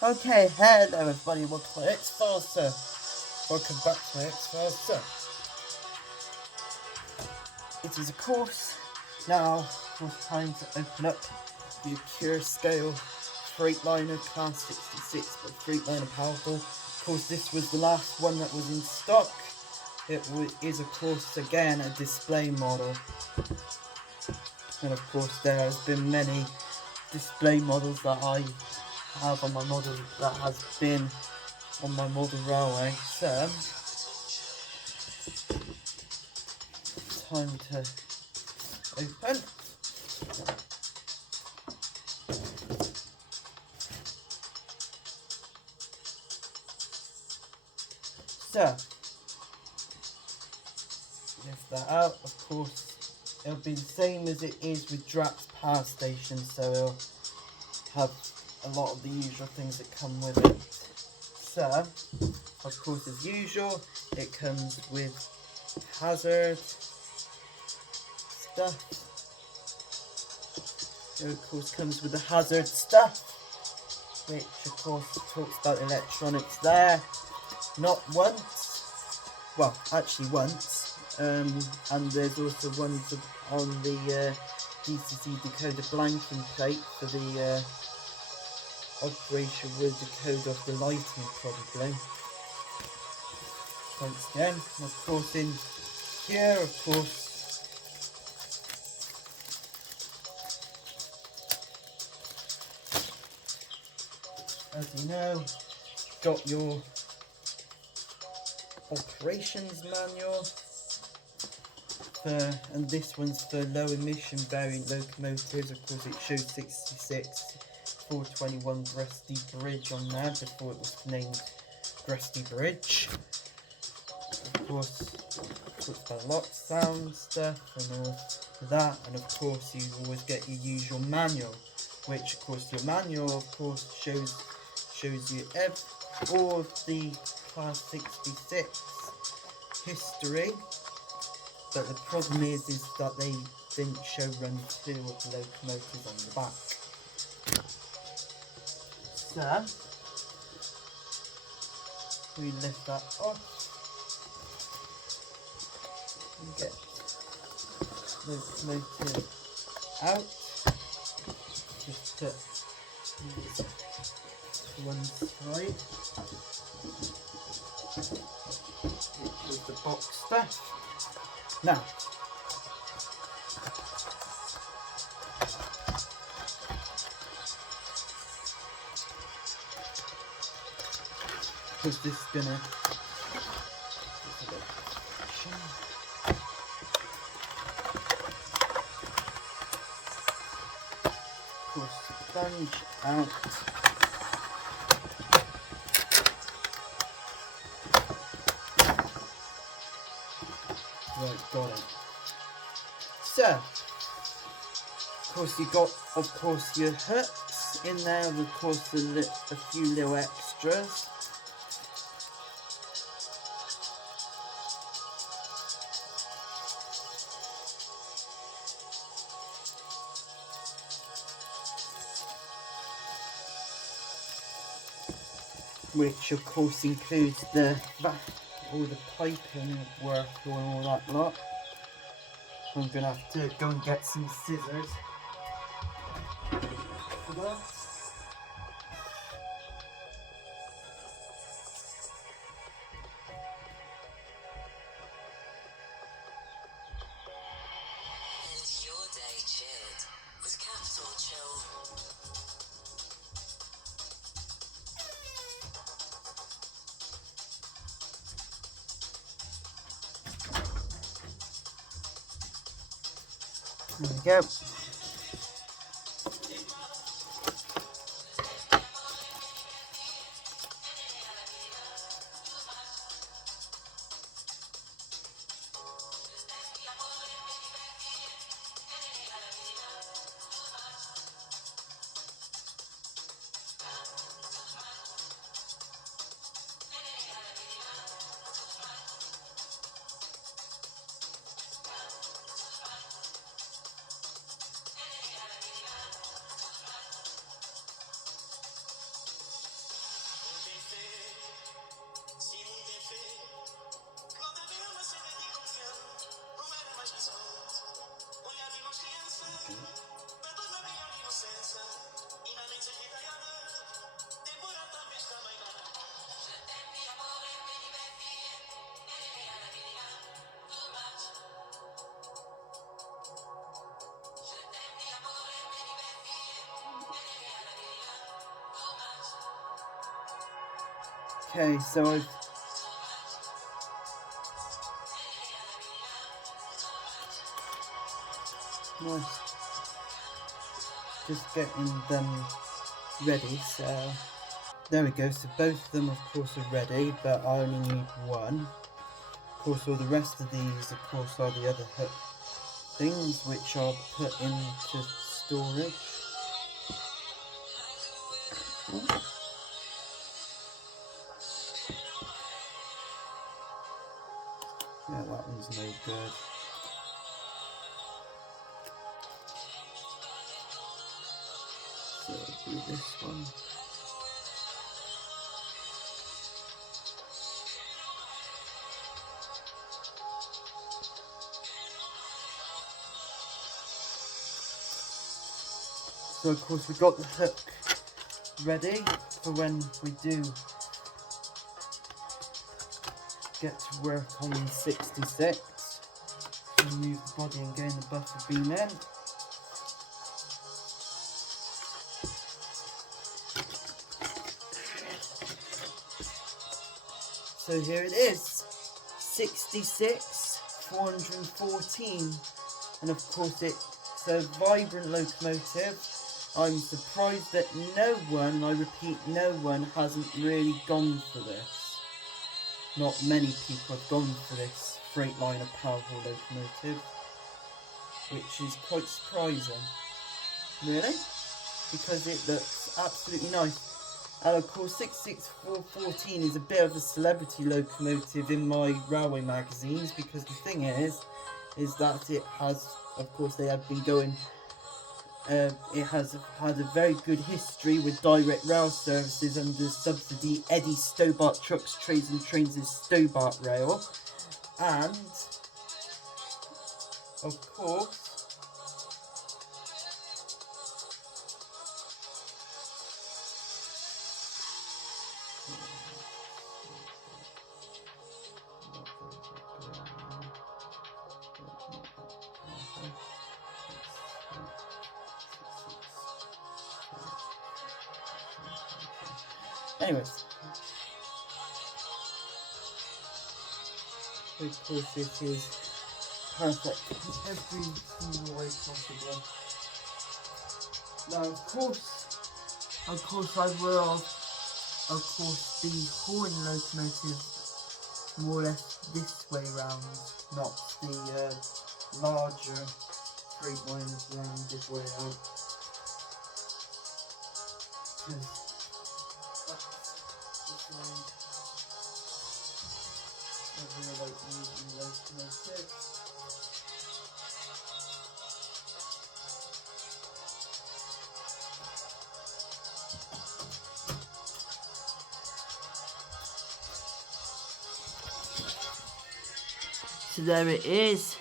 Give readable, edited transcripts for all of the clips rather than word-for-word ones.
Okay, hello everybody, welcome to my X-Faster. Welcome back to my X-Faster. It is of course now time to open up the Accurascale Freightliner Class 66 by Freightliner Powerhaul. Of course this was the last one that was in stock. It is of course again a display model. And of course there has been many display models that I have on my model that has been on my model railway. So time to open. So lift that out. Of course it'll be the same as it is with Drax power station, so it'll have a lot of the usual things that come with it. So of course as usual it comes with hazard stuff. It of course comes with the hazard stuff, which of course talks about electronics there. Not once, well actually once, and there's also ones on the DCC decoder blanking plate for the operation will decode off the lighting probably. Once again, and of course in here, of course, as you know, got your operations manual for, and this one's for low emission variant locomotives. Of course it shows 66421 Gresty Bridge on there before it was named Gresty Bridge. Of course talks about lock sound stuff and all that, and of course you always get your usual manual, which of course your manual of course shows you all of the Class 66 history, but the problem is that they didn't show run 2 of the locomotives on the back. So we lift that off and get locomotive out. Just put this to one side. Which is the box stuff. Now, because this is gonna sponge out. Right, got it. So, of course you got, of course, your hooks in there, of course a few little extras. Which of course includes all the piping work and all that lot. I'm gonna have to go and get some scissors for that. And your day chilled with Capital Chill. There we go. Okay, so I've just getting them ready, so there we go. So both of them of course are ready, but I only need one. Of course all the rest of these of course are the other hook things which I'll put into storage. Yeah, that one's no good. So it'll be this one. So of course we've got the hook ready for when we do get to work on 66. Remove the body and gain the buffer beam in. So here it is, 66,414, and of course it's a vibrant locomotive. I'm surprised that no one, I repeat, no one hasn't really gone for this. Not many people have gone for this Freightliner Powerhaul locomotive, which is quite surprising, really, because it looks absolutely nice. And of course 66414 is a bit of a celebrity locomotive in my railway magazines, because the thing is that it has, of course they have been going, it has had a very good history with direct rail services under subsidy Eddie Stobart Trucks, Trades and Trains' Stobart Rail, and of course anyways, of course it is perfect in every single way possible. Now of course I will of course be hauling locomotive more or less this way round, not the larger Freightliners round this way out. Because that's this way I really like using locomotives. So there it is,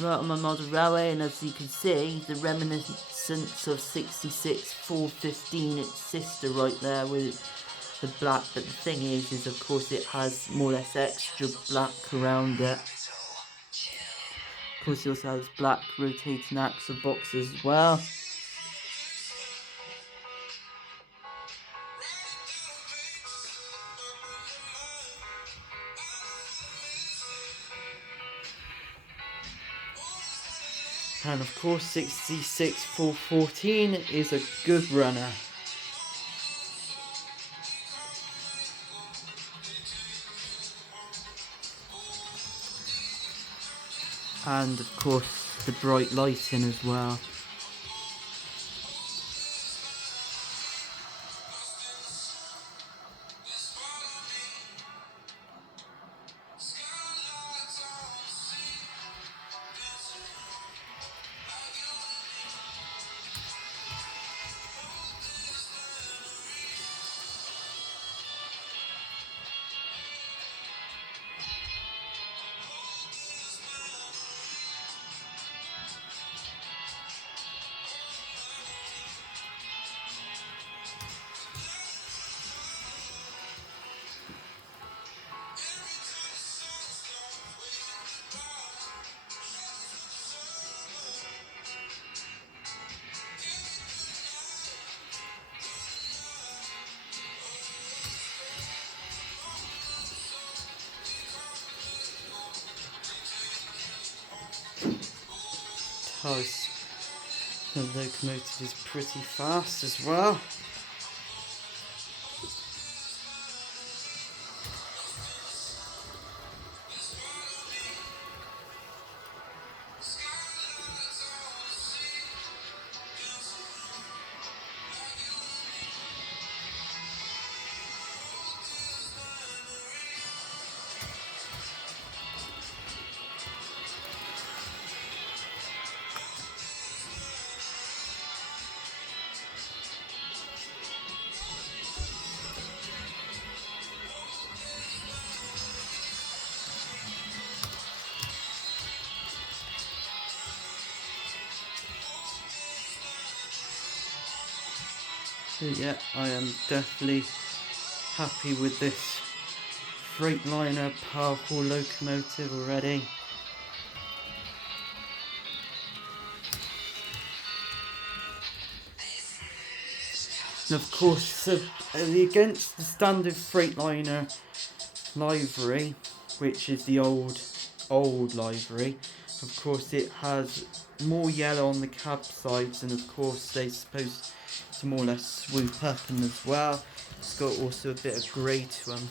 right on my model railway, and as you can see, the reminiscence of 66,415, its sister right there with the black, but the thing is of course it has more or less extra black around it. Of course it also has black rotating axle boxes as well. And of course 66,414 is a good runner. And of course the bright lighting as well. cars. The locomotive is pretty fast as well. So yeah, I am definitely happy with this Freightliner Powerhaul locomotive already. And of course, against the standard Freightliner livery, which is the old livery, of course it has more yellow on the cab sides, and of course they're supposed to more or less swoop up, and as well it's got also a bit of grey to them.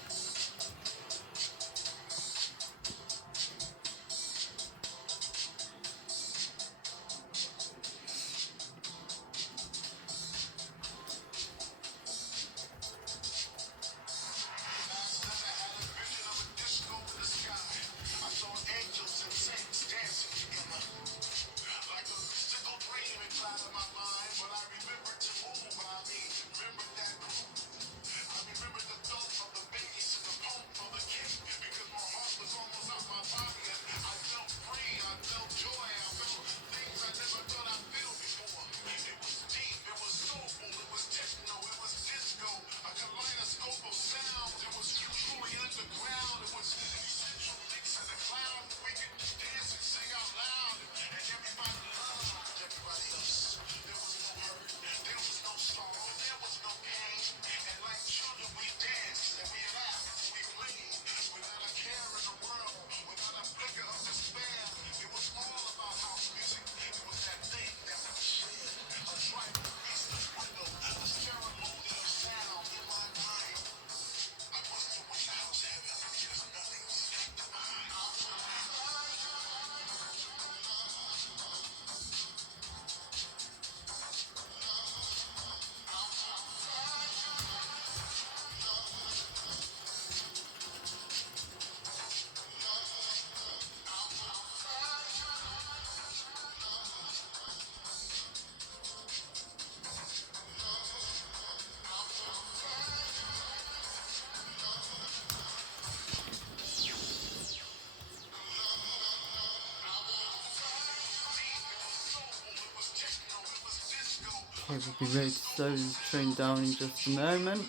Okay, we'll be ready to slow the train down in just a moment.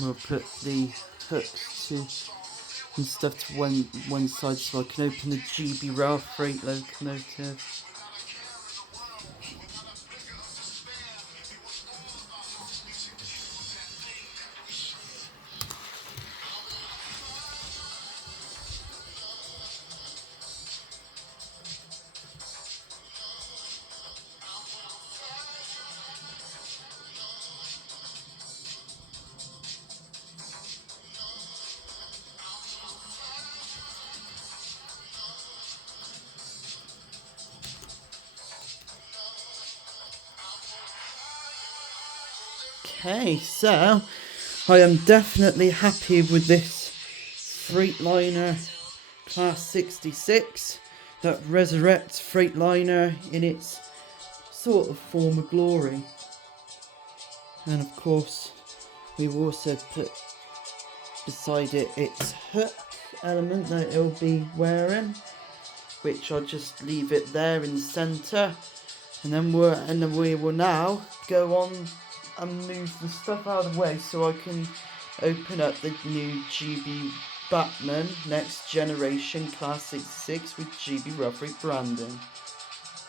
We'll put the hooks and stuff to one side so I can open the GBRF freight locomotive. Okay, so I am definitely happy with this Freightliner Class 66 that resurrects Freightliner in its sort of former glory. And of course, we've also put beside it its hook element that it'll be wearing, which I'll just leave it there in the centre, and then we will now go on and move the stuff out of the way so I can open up the new GB Batman Next Generation Class 66 with GBRF branding.